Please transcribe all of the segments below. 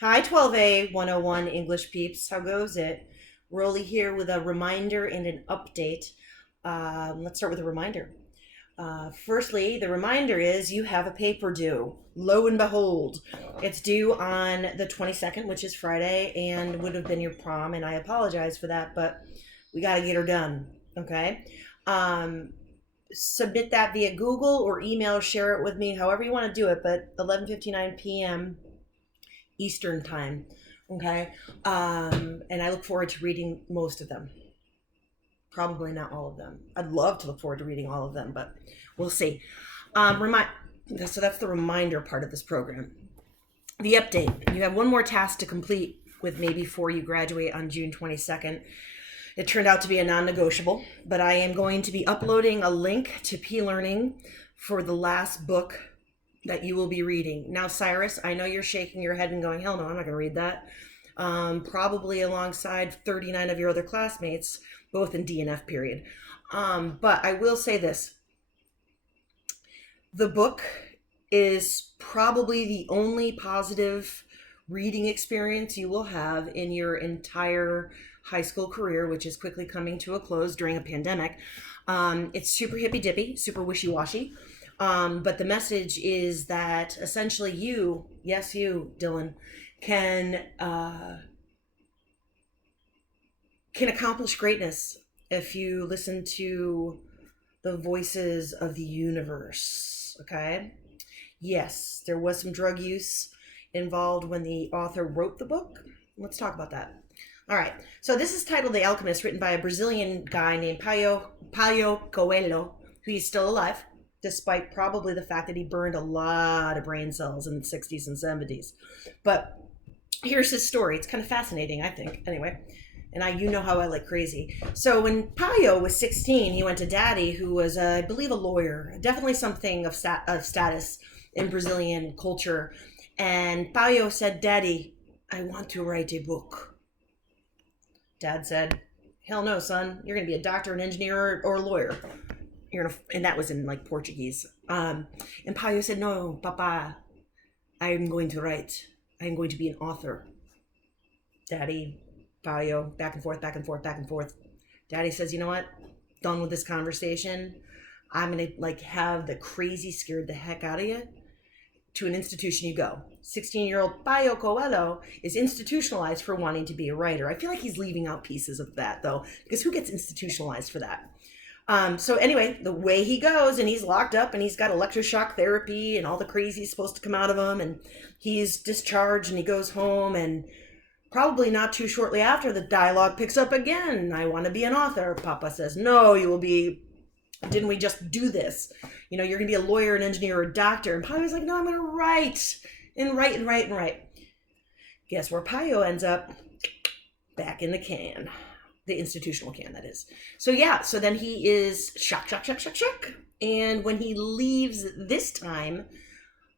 Hi, 12A 101 English peeps. How goes it? Rolly here with a reminder and an update. Let's start with a reminder. Firstly, the reminder is you have a paper due. Lo and behold, it's due on the 22nd, which is Friday, and would have been your prom, and I apologize for that, but we got to get her done. Okay? Um, Submit that via Google or email or share it with me, however you want to do it, but 11:59 p.m. Eastern time. Okay. And I look forward to reading most of them. Probably not all of them. I'd love to look forward to reading all of them, but we'll see. Remind. So that's the reminder part of this program. The update. You have one more task to complete with me before you graduate on June 22nd. It turned out to be a non-negotiable, but I am going to be uploading a link to P-Learning for the last book that you will be reading. Now, Cyrus, I know you're shaking your head and going, hell no, I'm not going to read that. Probably alongside 39 of your other classmates, both in DNF period. But I will say this. The book is probably the only positive reading experience you will have in your entire high school career, which is quickly coming to a close during a pandemic. It's super hippy dippy, super wishy washy. But the message is that essentially you, yes, you, Dylan, can accomplish greatness if you listen to the voices of the universe. Okay? Yes, there was some drug use involved when the author wrote the book. Let's talk about that. All right. So this is titled The Alchemist, written by a Brazilian guy named Paulo Coelho, who is still alive, despite probably the fact that he burned a lot of brain cells in the 60s and 70s. But here's his story. It's kind of fascinating, I think. Anyway, and you know how I like crazy. So when Payo was 16, he went to Daddy, who was, I believe, a lawyer, definitely something of status in Brazilian culture. And Payo said, Daddy, I want to write a book. Dad said, hell no, son. You're going to be a doctor, an engineer, or a lawyer. And that was in like Portuguese. And Payo said, no, Papa, I'm going to write. I'm going to be an author. Daddy, Payo, back and forth, back and forth, back and forth. Daddy says, you know what? Done with this conversation. I'm going to like have the crazy scared the heck out of you. To an institution you go. 16-year-old Payo Coelho is institutionalized for wanting to be a writer. I feel like he's leaving out pieces of that though, because who gets institutionalized for that? So anyway, the way he goes, and he's locked up, and he's got electroshock therapy, and all the crazy is supposed to come out of him, and he's discharged, and he goes home, and probably not too shortly after, the dialogue picks up again. I want to be an author. Papa says, no, you will be. Didn't we just do this? You know, you're going to be a lawyer, an engineer, or a doctor. And Payo's like, no, I'm going to write and write and write and write. Guess where Payo ends up? Back in the can. The institutional can, that is. So yeah, so then he is shock. And when he leaves this time,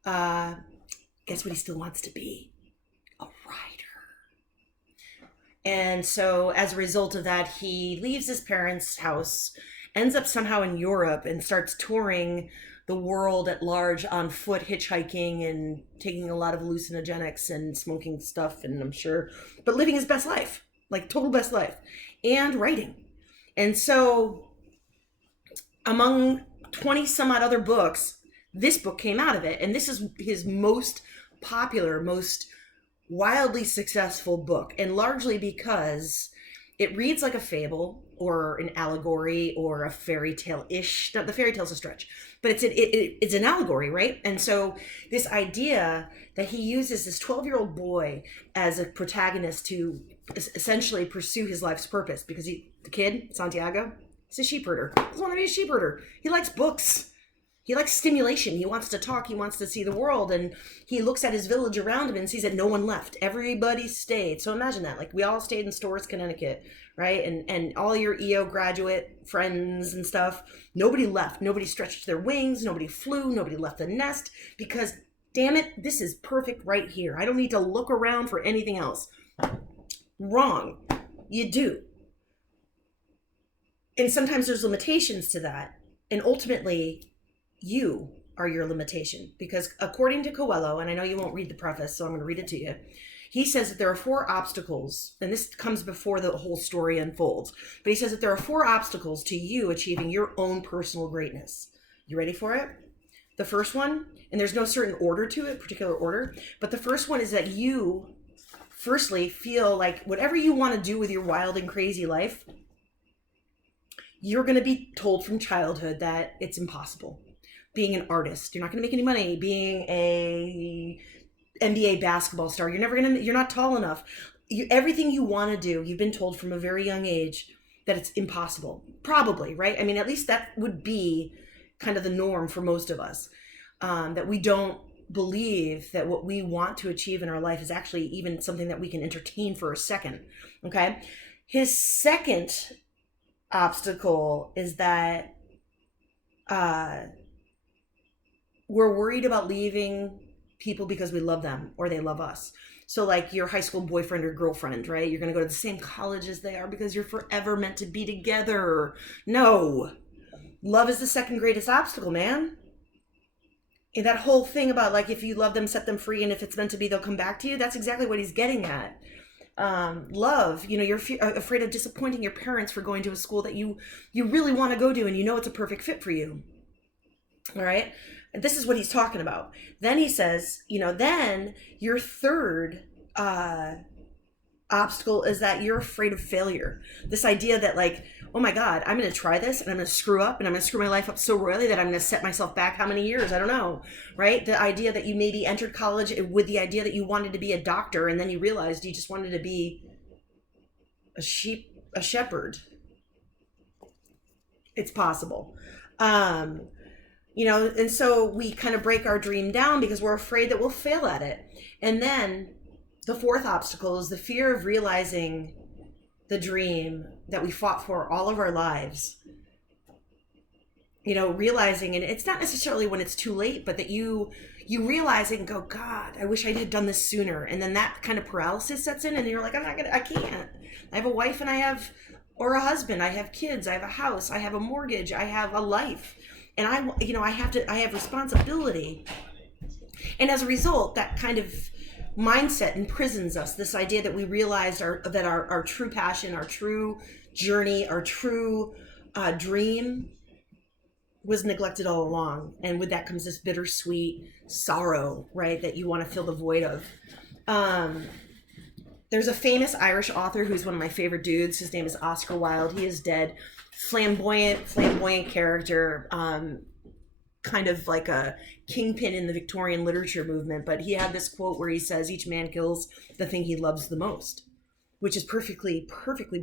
guess what he still wants to be? A writer. And so as a result of that, he leaves his parents' house, ends up somehow in Europe, and starts touring the world at large on foot, hitchhiking and taking a lot of hallucinogenics and smoking stuff, and I'm sure, but living his best life, like total best life, and writing. And so among 20 some odd other books, this book came out of it. And this is his most popular, most wildly successful book, and largely because it reads like a fable or an allegory or a fairy tale-ish. Not the fairy tale's a stretch, but it's an allegory, right? And so this idea that he uses this 12-year-old boy as a protagonist to essentially pursue his life's purpose, because the kid, Santiago, he's a sheep herder. He doesn't want to be a sheep herder. He likes books. He likes stimulation. He wants to talk. He wants to see the world. And he looks at his village around him and sees that no one left. Everybody stayed. So imagine that. Like, we all stayed in Storrs, Connecticut, right? And all your EO graduate friends and stuff, nobody left. Nobody stretched their wings. Nobody flew. Nobody left the nest, because, damn it, this is perfect right here. I don't need to look around for anything else. Wrong. You do. And sometimes there's limitations to that. And ultimately, you are your limitation, because according to Coelho, and I know you won't read the preface, so I'm going to read it to you. He says that there are 4 obstacles, and this comes before the whole story unfolds, but he says that there are 4 obstacles to you achieving your own personal greatness. You ready for it? The first one, and there's no certain order to it, particular order, but the first one is that you, firstly, feel like whatever you want to do with your wild and crazy life, you're going to be told from childhood that it's impossible. Being an artist, you're not going to make any money. Being a NBA basketball star, you're not tall enough. Everything you want to do, you've been told from a very young age that it's impossible. Probably, right? I mean, at least that would be kind of the norm for most of us. That we don't believe that what we want to achieve in our life is actually even something that we can entertain for a second. Okay. His second obstacle is that we're worried about leaving people because we love them or they love us. So like your high school boyfriend or girlfriend, right? You're going to go to the same college as they are because you're forever meant to be together. No. Love is the second greatest obstacle, man. And that whole thing about like, if you love them, set them free. And if it's meant to be, they'll come back to you. That's exactly what he's getting at. Love, you're afraid of disappointing your parents for going to a school that you really want to go to and you know it's a perfect fit for you. All right. And this is what he's talking about. Then he says, then your third obstacle is that you're afraid of failure. This idea that like, oh my God, I'm going to try this and I'm going to screw up and I'm going to screw my life up so royally that I'm going to set myself back how many years? I don't know, right? The idea that you maybe entered college with the idea that you wanted to be a doctor and then you realized you just wanted to be a shepherd. It's possible. And so we kind of break our dream down because we're afraid that we'll fail at it. And then the fourth obstacle is the fear of realizing the dream that we fought for all of our lives. Realizing, and it's not necessarily when it's too late, but that you realize it and go, God, I wish I had done this sooner. And then that kind of paralysis sets in and you're like, I can't. I have a wife and or a husband, I have kids, I have a house, I have a mortgage, I have a life. And I have responsibility. And as a result, that kind of mindset imprisons us. This idea that we realized that our true passion, our true journey, our true dream was neglected all along. And with that comes this bittersweet sorrow, right? That you want to fill the void of. There's a famous Irish author who's one of my favorite dudes. His name is Oscar Wilde. He is dead. Flamboyant character, kind of like a kingpin in the Victorian literature movement. But he had this quote where he says, each man kills the thing he loves the most, which is perfectly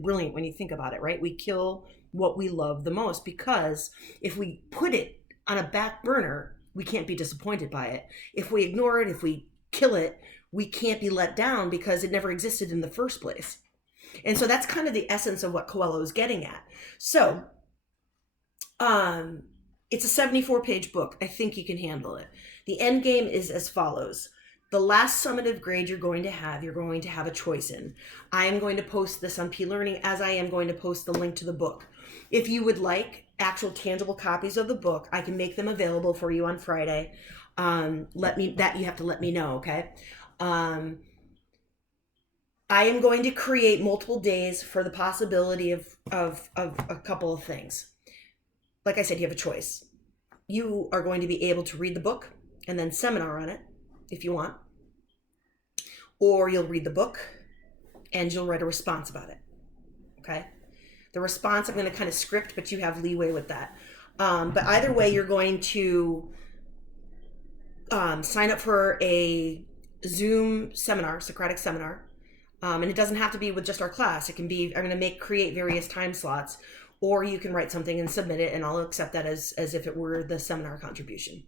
brilliant when you think about it, right? We kill what we love the most because if we put it on a back burner, we can't be disappointed by it. If we ignore it, if we kill it, we can't be let down because it never existed in the first place. And so that's kind of the essence of what Coelho is getting at. So, it's a 74-page book. I think you can handle it. The end game is as follows. The last summative grade you're going to have a choice in. I am going to post this on P-Learning as I am going to post the link to the book. If you would like actual tangible copies of the book, I can make them available for you on Friday. You have to let me know, okay? I am going to create multiple days for the possibility of a couple of things. Like I said, you have a choice. You are going to be able to read the book and then seminar on it if you want. Or you'll read the book and you'll write a response about it. Okay? The response I'm going to kind of script, but you have leeway with that. But either way, you're going to sign up for a Zoom seminar, Socratic seminar. And it doesn't have to be with just our class. It can be, I'm going to create various time slots, or you can write something and submit it and I'll accept that as if it were the seminar contribution.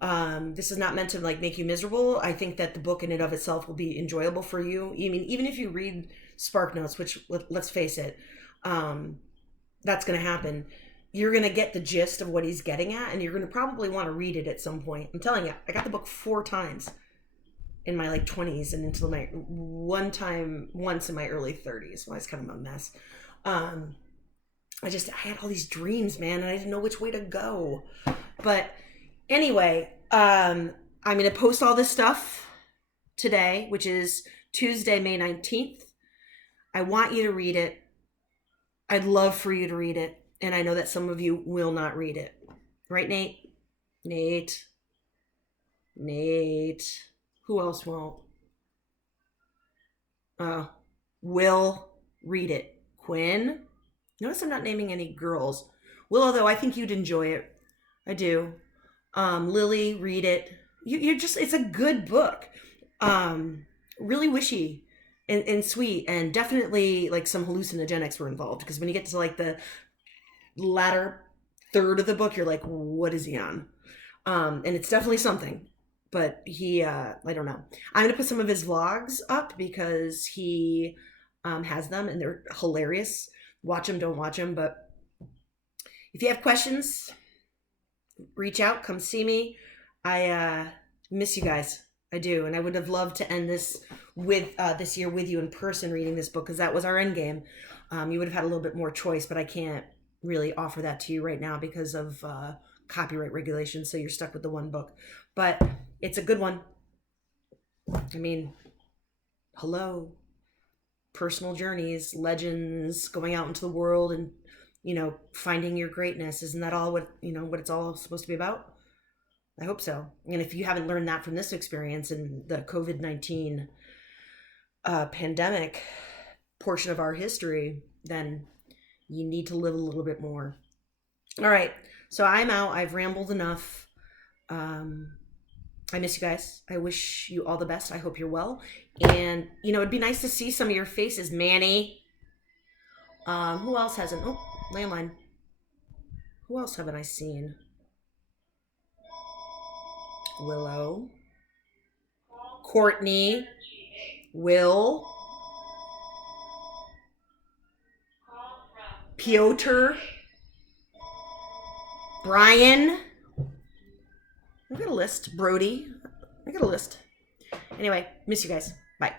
This is not meant to make you miserable. I think that the book in and of itself will be enjoyable for you. I mean, even if you read Spark Notes, which let's face it, that's going to happen. You're going to get the gist of what he's getting at, and you're going to probably want to read it at some point. I'm telling you, I got the book 4 times in my 20s and until once in my early 30s. Well, it's kind of a mess. I had all these dreams, man, and I didn't know which way to go. But anyway, I'm going to post all this stuff today, which is Tuesday, May 19th. I want you to read it. I'd love for you to read it. And I know that some of you will not read it. Right, Nate? Nate. Nate. Who else won't? Will read it. Quinn. Notice I'm not naming any girls. Willow, though, I think you'd enjoy it. I do. Lily, read it. You're just, it's a good book. Really wishy and sweet, and definitely like some hallucinogenics were involved, because when you get to like the latter third of the book, you're like, what is he on? And it's definitely something. But he, I don't know. I'm gonna put some of his vlogs up because he has them and they're hilarious. Watch them, don't watch them. But if you have questions, reach out, come see me. I miss you guys. I do, and I would have loved to end this with this year with you in person reading this book, because that was our end game. You would have had a little bit more choice, but I can't really offer that to you right now because of copyright regulations. So you're stuck with the one book, but it's a good one. I mean, hello, personal journeys, legends, going out into the world, and finding your greatness. Isn't that all what it's all supposed to be about? I hope so. And if you haven't learned that from this experience and the COVID-19 pandemic portion of our history, then you need to live a little bit more. All right. So I'm out. I've rambled enough. I miss you guys. I wish you all the best. I hope you're well. And, it'd be nice to see some of your faces, Manny. Who else hasn't? Oh, landline. Who else haven't I seen? Willow, Courtney, Will, Piotr, Brian. I got a list. Brody. I got a list. Anyway, miss you guys. Bye.